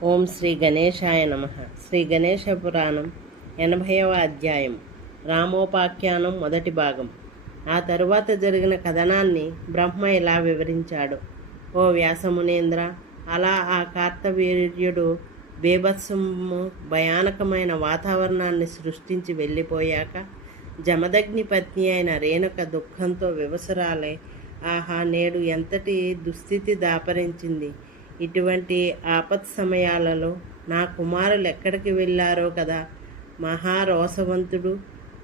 ఓం శ్రీ గణేశాయ నమ. శ్రీ గణేశ పురాణం 80వ అధ్యాయం రామోపాఖ్యానం మొదటి భాగం. ఆ తరువాత జరిగిన కథనాన్ని బ్రహ్మ ఇలా వివరించాడు. ఓ వ్యాసమునేంద్ర, అలా ఆ కార్తవీర్యుడు బీభత్సము భయానకమైన వాతావరణాన్ని సృష్టించి వెళ్ళిపోయాక జమదగ్ని పత్ని అయిన రేణుక దుఃఖంతో వివసురాలై, ఆహా, నేడు ఎంతటి దుస్థితి దాపరించింది! ఇటువంటి ఆపత్ సమయాలలో నా కుమారులు ఎక్కడికి వెళ్ళారో కదా! మహారోసవంతుడు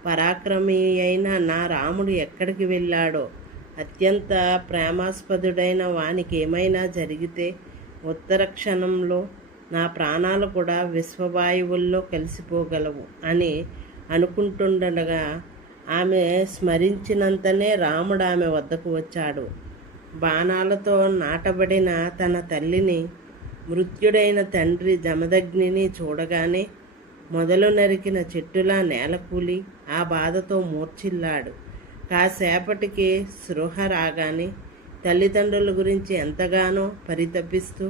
పరాక్రమి అయిన నా రాముడు ఎక్కడికి వెళ్ళాడో! అత్యంత ప్రేమాస్పదుడైన వానికి ఏమైనా జరిగితే ఉత్తర క్షణంలో నా ప్రాణాలు కూడా విశ్వవాయువుల్లో కలిసిపోగలవు అని అనుకుంటుండగా ఆమె స్మరించినంతనే రాముడు ఆమె వద్దకు వచ్చాడు. బాణాలతో నాటబడిన తన తల్లిని, మృత్యుడైన తండ్రి జమదగ్నిని చూడగానే మొదలు నరికిన చెట్టులా నేలకూలి ఆ బాధతో మూర్ఛిల్లాడు. కాసేపటికి స్పృహ రాగానే తల్లిదండ్రుల గురించి ఎంతగానో పరితపిస్తూ,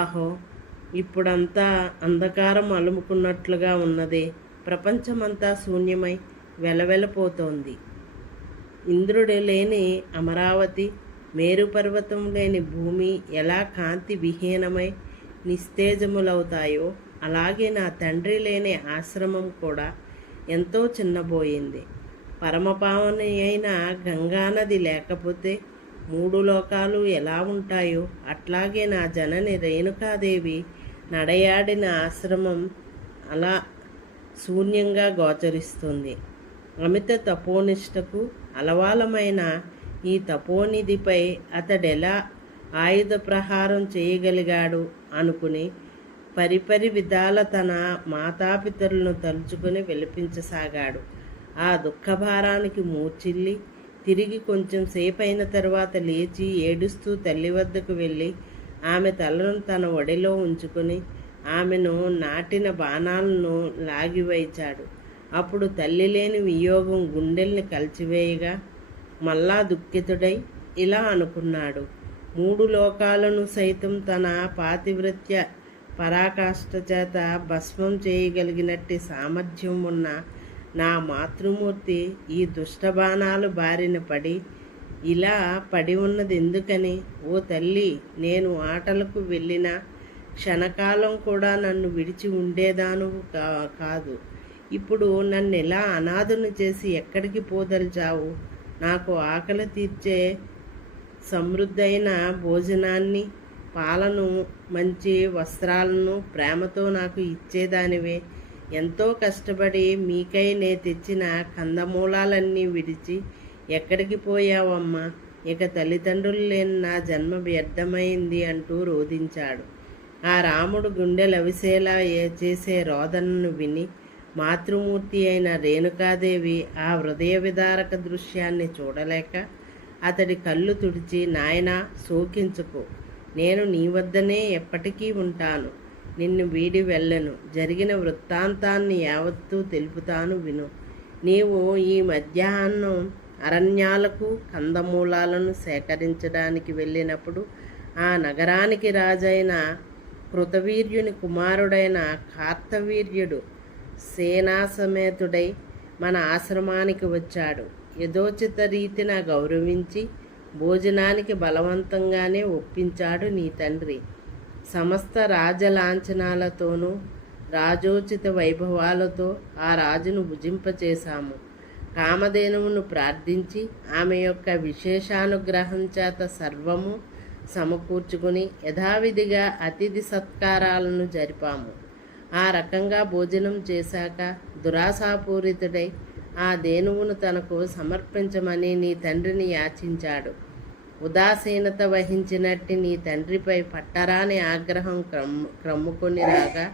ఆహో, ఇప్పుడంతా అంధకారం అలుముకున్నట్లుగా ఉన్నదే, ప్రపంచమంతా శూన్యమై వెలవెలపోతోంది. ఇంద్రుడు లేని అమరావతి, మేరుపర్వతం లేని భూమి ఎలా కాంతి విహీనమై నిస్తేజములవుతాయో, అలాగే నా తండ్రి లేని ఆశ్రమం కూడా ఎంతో చిన్నబోయింది. పరమపావని అయిన గంగానది లేకపోతే 3 లోకాలు ఎలా ఉంటాయో, అట్లాగే నా జనని రేణుకాదేవి నడయాడిన ఆశ్రమం అలా శూన్యంగా గోచరిస్తుంది. అమిత తపోనిష్టకు అలవాలమైన ఈ తపోనిధిపై అతడెలా ఆయుధ ప్రహారం చేయగలిగాడు అనుకుని పరిపరి విధాల తన మాతాపితరులను తలుచుకుని విలపించసాగాడు. ఆ దుఃఖభారానికి మూర్చిల్లి తిరిగి కొంచెం సేపైన తర్వాత లేచి ఏడుస్తూ తల్లి వద్దకు వెళ్ళి ఆమె తలను తన ఒడిలో ఉంచుకొని ఆమెను నాటిన బాణాలను లాగివేచాడు. అప్పుడు తల్లి లేని వియోగం గుండెల్ని కలిచివేయగా మళ్ళా దుఃఖితుడై ఇలా అనుకున్నాడు. 3 లోకాలను సైతం తన పాతివ్రత్య పరాకాష్ఠ చేత భస్మం చేయగలిగినట్టి సామర్థ్యం ఉన్న నా మాతృమూర్తి ఈ దుష్టబాణాలు బారిన పడి ఇలా పడి ఉన్నది ఎందుకని? ఓ తల్లి, నేను ఆటలకు వెళ్ళిన క్షణకాలం కూడా నన్ను విడిచి ఉండేదాను కాదు. ఇప్పుడు నన్ను ఎలా అనాథను చేసి ఎక్కడికి పోదలిచావు? నాకు ఆకలి తీర్చే సమృద్ధైన భోజనాన్ని, పాలను, మంచి వస్త్రాలను ప్రేమతో నాకు ఇచ్చేదానివే. ఎంతో కష్టపడి మీకై నే తెచ్చిన కందమూలాలన్నీ విడిచి ఎక్కడికి పోయావమ్మా? ఇక తల్లిదండ్రులు లేని నా జన్మ వ్యర్థమైంది అంటూ రోధించాడు. ఆ రాముడు గుండెలవిసేలా చేసే రోదనను విని మాతృమూర్తి అయిన రేణుకాదేవి ఆ హృదయ విదారక దృశ్యాన్ని చూడలేక అతడి కళ్ళు తుడిచి, నాయనా, శోకించుకో, నేను నీ వద్దనే ఎప్పటికీ ఉంటాను, నిన్ను వీడి వెళ్ళను, జరిగిన వృత్తాంతాన్ని యావత్తూ తెలుపుతాను విను. నీవు ఈ మధ్యాహ్నం అరణ్యాలకు కందమూలాలను సేకరించడానికి వెళ్ళినప్పుడు ఆ నగరానికి రాజైన కృతవీర్యుని కుమారుడైన కార్తవీర్యుడు సేనాసమేతుడై మన ఆశ్రమానికి వచ్చాడు. యథోచిత రీతిన గౌరవించి భోజనానికి బలవంతంగానే ఒప్పించాడు నీ తండ్రి. సమస్త రాజలాంఛనాలతోనూ రాజోచిత వైభవాలతో ఆ రాజును భుజింపచేశాము. కామధేనువును ప్రార్థించి ఆమె యొక్క విశేషానుగ్రహం చేత సర్వము సమకూర్చుకుని యథావిధిగా అతిథి సత్కారాలను జరిపాము. ఆ రకంగా భోజనం చేశాక దురాశాపూరితుడై ఆ ధేనువును తనకు సమర్పించమని నీ తండ్రిని యాచించాడు. ఉదాసీనత వహించినట్టు నీ తండ్రిపై పట్టరాని ఆగ్రహం క్రమ్ముకొని రాగా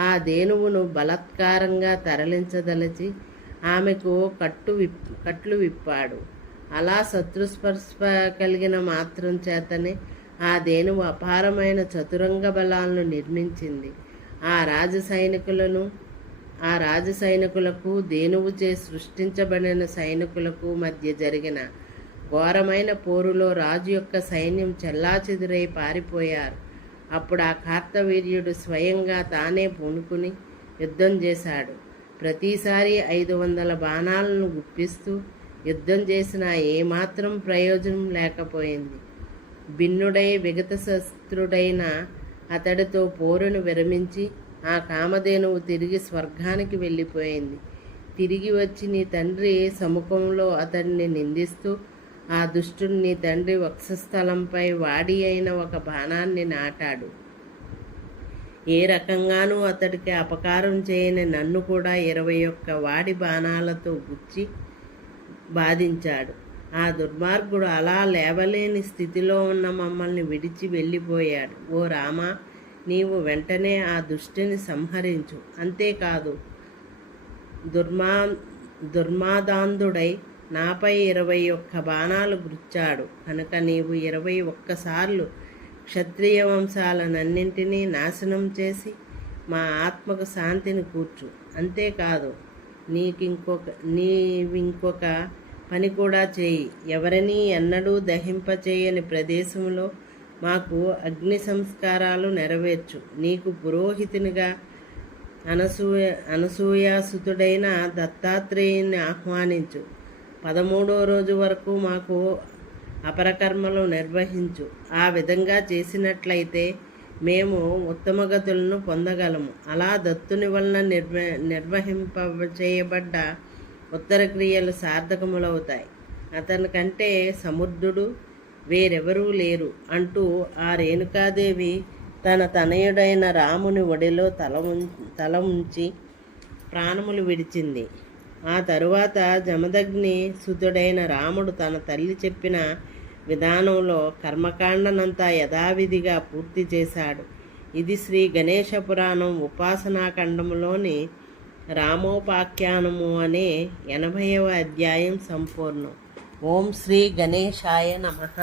ఆ ధేనువును బలాత్కారంగా తరలించదలచి ఆమెకు కట్లు విప్పాడు. అలా శత్రుస్పర్శ కలిగిన మాత్రం చేతనే ఆ ధేనువు అపారమైన చతురంగ బలాలను నిర్మించింది. ఆ రాజసైనికులకు ధేనువుచే సృష్టించబడిన సైనికులకు మధ్య జరిగిన ఘోరమైన పోరులో రాజు యొక్క సైన్యం చెల్లాచెదురై పారిపోయారు. అప్పుడు ఆ కార్తవీర్యుడు స్వయంగా తానే పూనుకుని యుద్ధం చేశాడు. ప్రతిసారి 500 బాణాలను గుప్పిస్తూ యుద్ధం చేసినా ఏమాత్రం ప్రయోజనం లేకపోయింది. భిన్నుడై విగత శస్త్రుడైన అతడితో పోరును విరమించి ఆ కామధేనువు తిరిగి స్వర్గానికి వెళ్ళిపోయింది. తిరిగి వచ్చి నీ తండ్రి సముఖంలో అతడిని నిందిస్తూ ఆ దుష్టుడు నీ తండ్రి వక్షస్థలంపై వాడి అయిన ఒక బాణాన్ని నాటాడు. ఏ రకంగానూ అతడికి అపకారం చేయని నన్ను కూడా 21 వాడి బాణాలతో గుచ్చి బాధించాడు. ఆ దుర్మార్గుడు అలా లేవలేని స్థితిలో ఉన్న మమ్మల్ని విడిచి వెళ్ళిపోయాడు. ఓ రామా, నీవు వెంటనే ఆ దుష్టిని సంహరించు. అంతేకాదు, దుర్మాదాంధుడై నాపై 21 బాణాలు గుచ్చాడు కనుక నీవు 21 సార్లు క్షత్రియ వంశాలనన్నింటినీ నాశనం చేసి మా ఆత్మకు శాంతిని కూర్చు. అంతేకాదు, నీవింకొక పని కూడా చేయి. ఎవరినీ ఎన్నడూ దహింపచేయని ప్రదేశంలో మాకు అగ్ని సంస్కారాలు నెరవేర్చు. నీకు పురోహితునిగా అనసూయాసుతుడైన దత్తాత్రేయుని ఆహ్వానించు. 13వ రోజు వరకు మాకు అపరకర్మలు నిర్వహించు. ఆ విధంగా చేసినట్లయితే మేము ఉత్తమగతులను పొందగలము. అలా దత్తుని వలన నిర్వహింపచేయబడ్డ ఉత్తర క్రియలు సార్థకములవుతాయి. అతని కంటే సమర్థుడు వేరెవరూ లేరు అంటూ ఆ రేణుకాదేవి తన తనయుడైన రాముని ఒడిలో తల ఉంచి ప్రాణములు విడిచింది. ఆ తరువాత జమదగ్ని సుతుడైన రాముడు తన తల్లి చెప్పిన విధానంలో కర్మకాండనంతా యథావిధిగా పూర్తి చేశాడు. ఇది శ్రీ గణేశ పురాణం ఉపాసనాఖండములోని రామోపాఖ్యానము అనే 80వ అధ్యాయం సంపూర్ణం. ఓం శ్రీ గణేశాయ నమః.